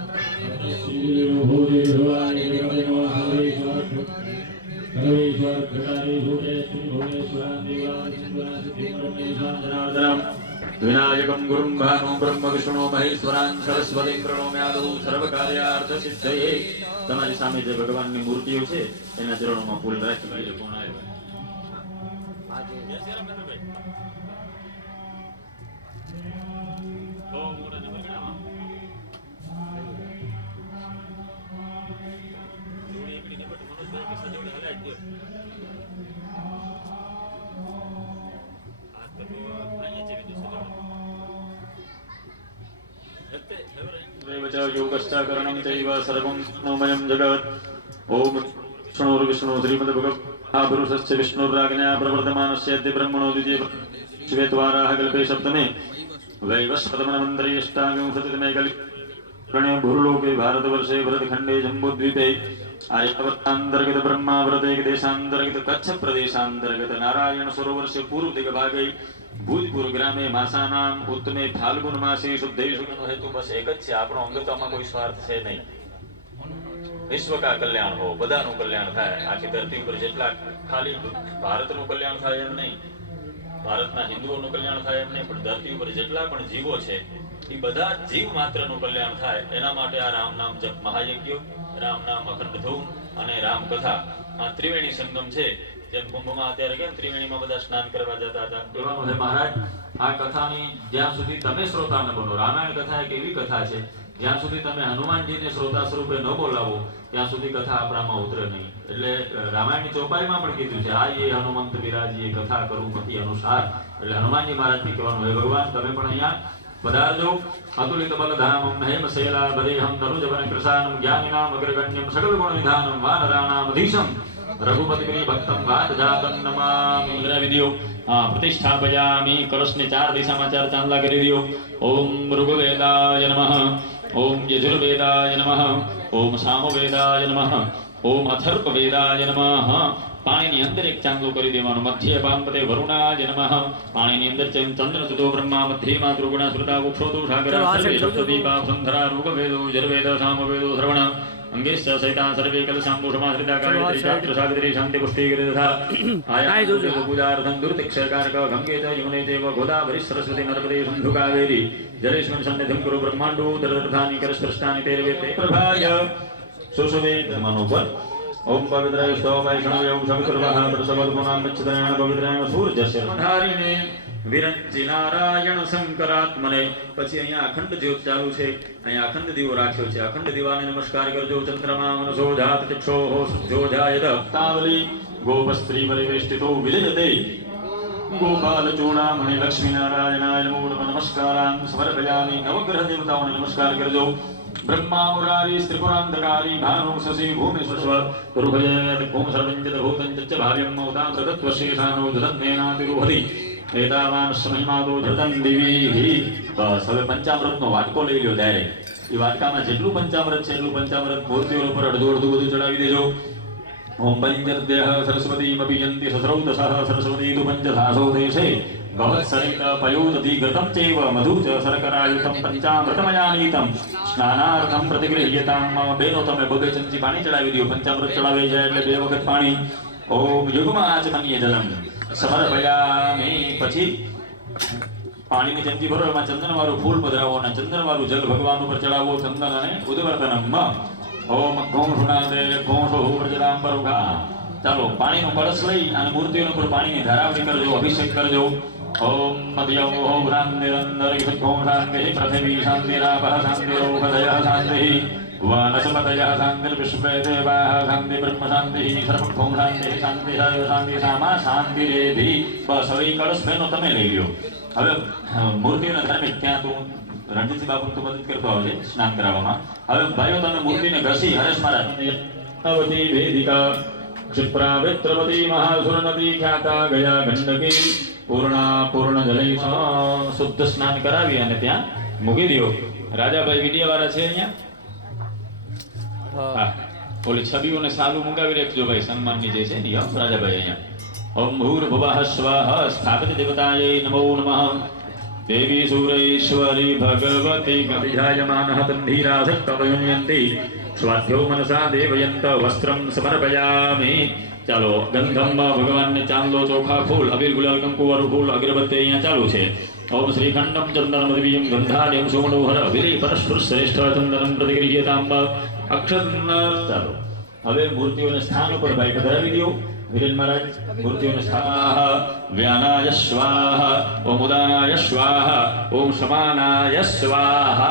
विनायकं गुरुं भानु ब्रह्म विष्णु महेश्वरान् सरस्वतीं प्रणम्यादौ सर्वकार्यार्थसिद्धये તમારી સામે જે ભગવાનની મૂર્તિઓ છે એના ચરણોમાં ફૂલ રાખી દીધું કોણ આવ્યો योगश्चाकरणं चैव सर्वं विष्णुमयं जगत् ओम विष्णु श्रीमद्भगवद्पुरुषस्य विष्णुराज्ञया प्रवर्तमानस्यद्य ब्रह्मणो द्वितीय श्वेतवाराः कल्पे सप्तमे वैवस्वतमन्वन्तरेष्टाविंशतितमे कल्पे भूर्लोके भारतवर्षे भरतखण्डे जम्बूद्वीपे आर्यावर्तान्तर्गत ब्रह्मावृते देशान्तर्गत कच्छ प्रदेशान्तर्गत नारायण सरोवरस्य पूर्व दिग्भागे भूतपूर्व ग्रामे मासानाम उत्तमे फाल्गुन मासे शुद्धे शुद्धनो हेतु बस एक ज छे આપણો અંગતોમાં કોઈ સ્વાર્થ છે નહીં વિશ્વ કા કલ્યાણ હો બધાનું કલ્યાણ થાય આખી ધરતી ઉપર જેટલા ખાલી ભારતનું કલ્યાણ થાય એમ નહીં ભારતના હિન્દુઓનું કલ્યાણ થાય એમ નહીં પણ ધરતી ઉપર જેટલા પણ જીવો છે એ બધા જીવ માત્રનું કલ્યાણ થાય એના માટે આ રામ નામ જપ મહાયજ્ઞ રામ નામ અખંડ ધૂમ અને રામ કથા આ ત્રિવેણી સંગમ છે જેમ કુંભમાં અત્યારે કેમ ત્રિવેણીમાં બધા સ્નાન કરવા જતા હતા કહેવાનું છે મહારાજ આ કથાની જ્યાં સુધી તમે શ્રોતા ન બનો રામાયણ કથા એક એવી કથા છે જ્યાં સુધી તમે હનુમાનજીને શ્રોતા સ્વરૂપે ન બોલાવો ત્યાં સુધી કથા આપણામાં ઉતરે નહીં એટલે રામાયણની ચોપાઈમાં પણ કીધું છે આ એ હનુમંત બિરાજી કથા કરું મતી અનુસાર એટલે હનુમાનજી મહારાજથી કહેવાનું હે ભગવાન તમે પણ અહીંયા પધારજો અતુલિત બલધામમ હેમ શૈલા બદેહમ તનુજવન કૃષાનમ જ્ઞાનિનામ અગ્રગણ્યમ સકલ ગુણ વિધાનમ વાનરાણામ અધીશમ रघुपति प्रिय भक्तम वात जातम नमामि इंद्र विधियो प्रतिष्ठापयामि कलशने 4 दिशाમાં 4 ચાંદલા કરી દિયો ओम ऋग्वेदाय नमः ओम यजुर्वेदाय नमः ओम सामवेदाय नमः ओम अथर्ववेदाय नमः પાણીની અંદર એક ચાંદલો કરી દેવાનો મધ્ય પામપતે વરુણાય નમઃ પાણીની અંદર ચંદ્ર સુતો બ્રહ્મા મધ્યમાં ત્રિગુણા શ્રુતા ઉક્ષોતો સાગરા સર્વે સપ્તદીપા સંધરા ઋગ્વેદો યજુર્વેદ સામવેદો શ્રવણ અંગેશ્ચ સહિતા સર્વે કલશાંબુષમાશ્રિતા ગાયત્રી શાસ્ત્ર સાગરી શાંતિ પુષ્ટિ તથા આયા પૂજાર્થં દુર્તિક્ષકારક ગંગે ચ યમુને ચૈવ ગોદાવરી સરસ્વતી નર્મદે સિંધુ કાવેરી જલેસ્મિન સન્નિધિં કુરુ બ્રહ્માંડો દરદર્થાનિ કરસ્પર્શાનિ તૈર્વે તે પ્રભાય સુસુવે ધર્મનો પર ओम पवित्राय स्तोमाय शरणं सवितुर्वः प्रसवद्गुणां मिच्छदनाय पवित्राय सूर्यस्य धारिणे વિરંચી નારાયણ શંકરાત્મને પછી અહીંયા અખંડ જ્યોત ચાલુ છે અહીંયા અખંડ દીવો રાખ્યો છે અખંડ દીવાને નમસ્કાર કરજો ચંદ્રમા મનસો જાત ચક્ષો જોજાયત તાવલી ગોપસ્ત્રી પરિવેષ્ટિતો વિજયતે ગોપાલ ચૂડામણિ લક્ષ્મી નારાયણાય નમો નમસ્કારાન સમર્પયામિ નવગ્રહ દેવતાઓને નમસ્કાર કરજો ब्रह्मा मुरारी त्रिपुरांधकारी भानु शशि भूमि स्वस्व गुरुभजय भूम सर्वंजत भूतंच भाव्यं मौदां तत्वशेषानो धन्नेनातिरुहति एतावान समयमादो धृतं दिवीहि बस હવે પંચામૃતનો વાટકો લઈ લ્યો ડાયરેક્ટ એ વાટકામાં જેટલું પંચામૃત છે એટલું પંચામૃત મૂર્તિઓ ઉપર અડધું અડધું બધું ચડાવી દેજો ओम पंचदेह सरस्वतीमपि यन्ति सस्रौतसः सरस्वती तु पंचधासो देशे भवत्सरित पयोदधि घृतं चैव मधु च शर्करायुतं पंचामृतमयानीतं स्नानार्थं प्रतिगृह्यतां मम बेनो तमे बबे चमची पाणी चढ़ावी दो पंचामृत चढ़ावी जाए એટલે બે વખત પાણી ओम युगमाचमनीय जलम समर्पयामि પછી પાણીની ચમચી ભરો એમાં ચંદનવાળું ફૂલ પધરાવો અને ચંદનવાળું જલ ભગવાન ઉપર ચડાવો ચંદન અને ઉદવર્તનમ ओम घोषणादे घोषो प्रजलांबरुघा चलो पानी नो कलश लई અને મૂર્તિઓ ઉપર પાણીની ધારાવણી કરજો અભિષેક કરજો ओम मध्यम हो भ्रांतिरंदरित घोषांते पृथ्वी शांतिरापः शांतिरोपदयः शांतिः वनस्पतयः शांतिर्विश्वे देवाः शांति ब्रह्म शांतिः सर्वभौम शांतिः शांतिः शांति सामा शांतिरेधि बस હવે કળશ બેનો તમે લઈ લ્યો હવે મૂર્તિઓના ધાર્મિક ત્યાં તું रणजीत बाबू तो मदद करतो आवजे स्नान करावવામાં હવે ભાઈઓ તમે મૂર્તિને ઘસી હરેશ મહારાજ નવતી વેદિકા क्षिप्रा वित्रवती महासुर नदी ख्याता गया गंडकी पूर्णा पूर्ण जलय शुद्ध स्नान करावी અને ત્યાં મૂકી દયો રાજાભાઈ વિડિયા વાળા છે અહીંયા હા ઓલી છબીઓને સાલું મુકાવી રાખજો ભાઈ સન્માનની જે છે ને રાજાભાઈ અહીંયા ઓમ ભૂર્ભુવઃ સ્વાહ સ્થાપિત દેવતાય નમો નમઃ देवी सूरेश्वरी भगवती गतिजायमानः तन्धीरासक्तवयुन्यन्ति स्वाध्यो मनसा देवयन्त वस्त्रं समर्पयामि ચાલો ગંધમ ભગવાનને ચાંદલો ચોખા ફૂલ અબીર ગુલાલ કંકુ વાળું ફૂલ અગરબત્તી અહીંયા ચાલુ છે ઓમ શ્રીખંડમ ચંદનમદિવ્યમ ગંધાલયમ સુમનોહર અભિરી પરસ્પર શ્રેષ્ઠ ચંદનમ પ્રતિગૃહ્યતાંબ અક્ષત ચાલો હવે મૂર્તિઓને સ્થાન ઉપર ભાઈ પધરાવી દો वीरेन महाराज मूर्तियों स्वाहा व्यानाय स्वाहा ओम उदानाय स्वाहा ओम समानाय स्वाहा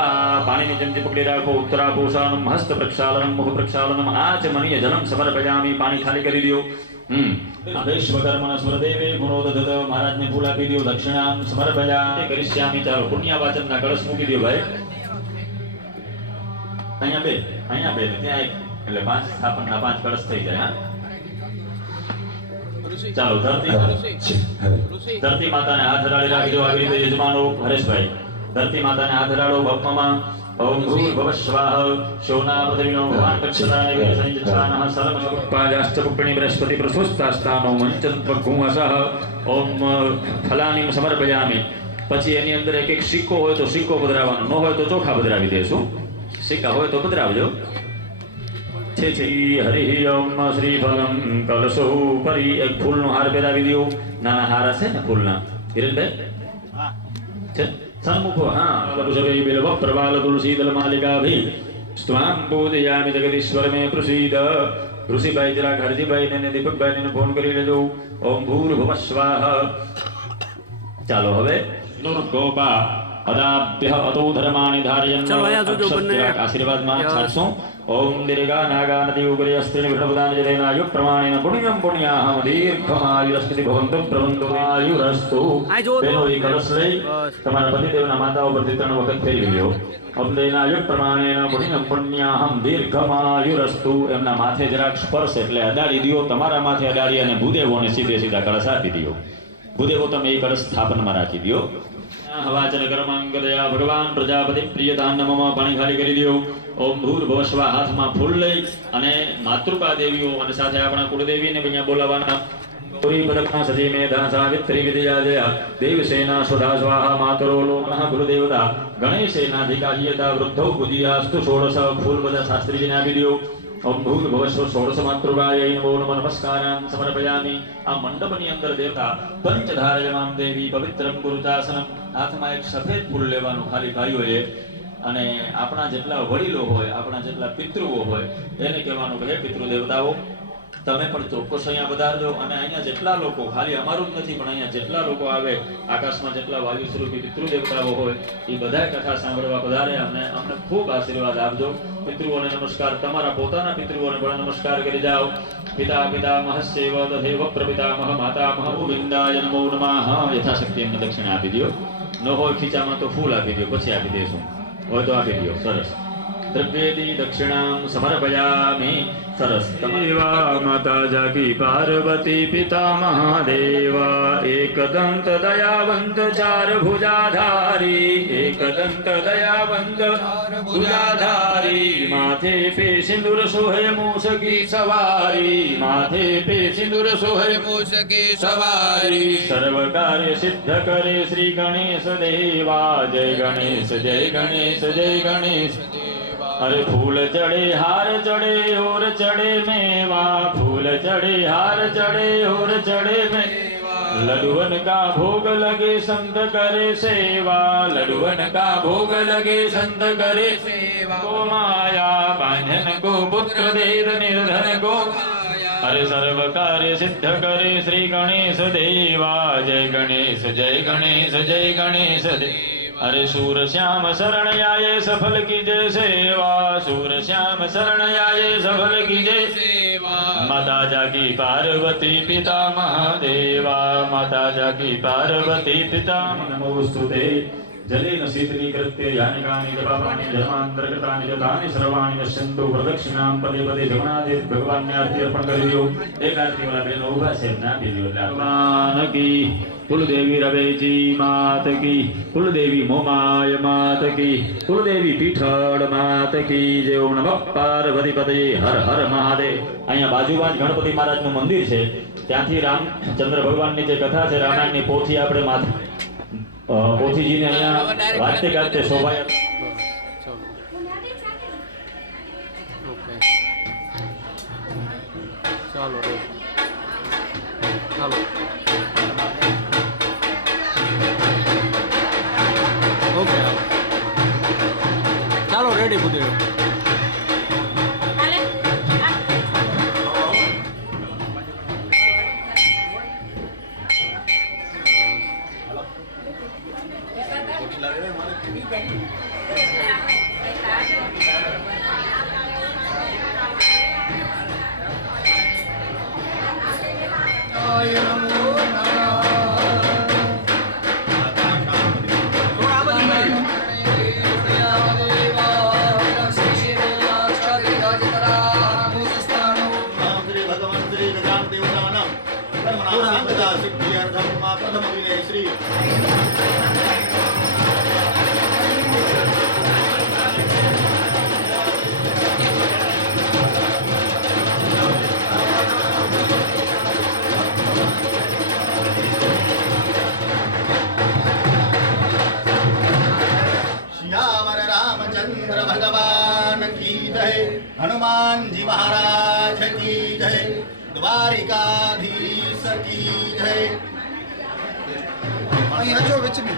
पानी में चमची पकड़ी राखो उत्तरापोषणम हस्त प्रक्षालनम मुख प्रक्षालनम आचमनीय जलम समर्पयामि पानी खाली करी दियो विश्वकर्मण स्मृदेवे गुणोदधत महाराज ने फूल आपी दियो दक्षिणाम समर्पयामि करिष्यामि चालो पुण्यवाचन ना कलश मूकी दियो भाई અહીંયા બે ત્યાં એક એટલે પાંચ સ્થાપનના પાંચ કળશ થઈ જાય હા ચાલો ધરતી માતાને હાથ અડાડી રાખજો આવી રીતે યજમાનો હરેશભાઈ ધરતી માતાને હાથ અડાડો ભક્મમાં ओम भूर्भुवः स्वाहा शोना पृथिवीनो भवान् कक्षराणि विसंजच्छानः सर्वमुपाजाश्च पुष्पिणी बृहस्पति प्रसुस्तास्तानो मंचन्त्वगुंहसः ओम फलानि समर्पयामि પછી એની અંદર એક એક સિક્કો હોય તો સિક્કો પધરાવવાનો ન હોય તો ચોખા પધરાવી દેશું સિક્કા હોય તો પધરાવજો छे छे हरि ओम श्रीफलम कलशो परी एक फूलनो हार પહેરાવી દો નાના હાર છે ને ફૂલના કિરણભાઈ છે સન્મુખો હા લપુષવે બિલ્વ પ્રવાલ તુલસી દલ માલિકા ભી સ્વામ પૂજયામિ જગદીશ્વર મે પ્રસીદ ઋષિભાઈ જરા ઘરજીભાઈ ને દીપકભાઈ ને ફોન કરી લેજો ઓમ ભૂર્ભુવઃ સ્વાહા ચાલો હવે નુર્ગોપા અદાભ્ય અતો ધર્માણિ ધારયન આશીર્વાદ માં છાડશું ओम दीर्घा नागा नदी उग्रे अस्त्रिण विष्णुपदान जलेनायु प्रमाणेन पुण्यं पुण्याहम दीर्घमायुरस्ति भवन्तु प्रवन्तु आयुरस्तु बेनो ई कलश लई તમારા પતિદેવના માતા ઉપર 3 વખત ફેરવી લ્યો ઓમ દેનાયુ પ્રમાણેન પુણ્યં પુण्याहम दीर्घमायुरस्तु એમના માથે જરાક સ્પર્શ એટલે અડાડી દિયો તમારા માથે અડાડી અને ભૂદેવોને સીધે સીધા કળશ આપી દિયો ભૂદેવો તમે એ કળશ સ્થાપનમાં રાખી દિયો हवाचन कर्मांगदया भगवान प्रजापति प्रियतान मम पाणी खाली કરી દો ओम भूर्भुवः स्वाहा हाथમાં ફૂલ લઈ અને માતૃકા દેવીઓ અને સાથે આપણા કુળદેવીને અહીંયા બોલાવવાના ગૌરી પદકના સજી મેધા સાવિત્રી વિદ્યા જયા દેવसेना स्वधा स्वाहा मातरो लोकः गुरुदेवता गणेशेनाधिकार्यता वृद्धौ बुद्धियास्तु षोडश फूल બધા શાસ્ત્રીજીને આપી દો ओम भूर्भुवः षोडश मातृकायै नमो नमः नमस्कारान् समर्पयामि आ मंडपની અંદર દેવતા પંચધારયમામ દેવી પવિत्रम ગુરુચાસનમ હાથમાં એક સફેદ ફૂલ લેવાનું ખાલી ભાઈઓએ અને આપણા જેટલા વડીલો હોય આપણા જેટલા પિતૃઓ હોય એને કહેવાનું કે હે પિતૃ દેવતાઓ તમે પણ ચોક્કસ અહીંયા પધારજો અને અહીંયા જેટલા લોકો ખાલી અમારું જ નથી પણ અહીંયા જેટલા લોકો આવે આકાશમાં જેટલા વાયુ સ્વરૂપી પિતૃદેવતાઓ હોય એ બધા કથા સાંભળવા પધારે અને અમને ખૂબ આશીર્વાદ આપજો. પિતૃઓને નમસ્કાર, તમારા પોતાના પિતૃઓને પણ નમસ્કાર કરી જાઓ. પિતા પિતામહસ્યૈવ તથૈવ પ્રપિતામહ માતામહ ગોવિંદાય નમો નમઃ. યથાશક્તિ એમને દક્ષિણા આપી દો. ન હોય ખીચામાં તો ફૂલ આપી દો, પછી આપી દેશું. હોય તો આપી દો. સરસ. દ્રવ્યેતિ દક્ષિણામ સમર્પયામિ. સરસ. દેવા માતા જાગી પાર્વતી પિતા મહાદેવા એકદંત દયાવંત ચાર ભુજાધારી એકદંત દયાવંત ભુજાધારી માથે પે સિંદૂર સોહે મૂષકી સવારી માથે પે સિંદૂર સોહે મૂષકી સવારી સર્વ કાર્ય સિદ્ધ કરે શ્રી ગણેશ દેવા. જય ગણેશ જય ગણેશ જય ગણેશ. अरे फूल चढ़े हार चढ़े और चढ़े मेवा फूल चढ़े हार चढ़े और चढ़े मेवा लडुअन का भोग लगे संत करे सेवा लडुअन का भोग लगे संत करे सेवा को माया बांधन को पुत्र देर निर्धन को अरे सर्व कार्य सिद्ध करे श्री गणेश देवा. जय गणेश जय गणेश जय गणेश देवा. अरे सूर श्याम शरण आए सफल कीजय सेवा सूर श्याम शरण आए सफल कीजय सेवा. माता जाकी पार्वती पिता महादेवा माता जाकी पार्वती पिता नमोस्तुते. जलेन शीतलीकृत्य यानिकानि च पापानि जन्मान्तरकृतानि च तानि सर्वाणि नश्यन्तु. प्रदक्षिणां पदे पदे जगन्नाथे भगवानને આરતી અર્પણ કરી દો. એક આરતી વાળા બેનો ઊભા છે ના બીજો ભગવાન કી कुलदेवी रवेजी मात की कुलदेवी मोमाय मात की कुलदेवी पीठड़ मात की जय. ओम नमः पार्वती पतये हर हर महादेव. અહીંયા બાજુમાં જ ગણપતિ મહારાજનું મંદિર છે. ત્યાંથી રામચંદ્ર ભગવાનની જે કથા છે રામાયણની પોથી આપણે માથે પોથીજીને અહીંયા વાંચતે ગાતે શોભાયા. ચાલો ચાલો ઓકે ચાલો રેડી બુદેવ. हनुमान जी महाराज की जय. द्वारिकाधीश की जय. અહીંયા જો વચમે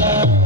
Bye.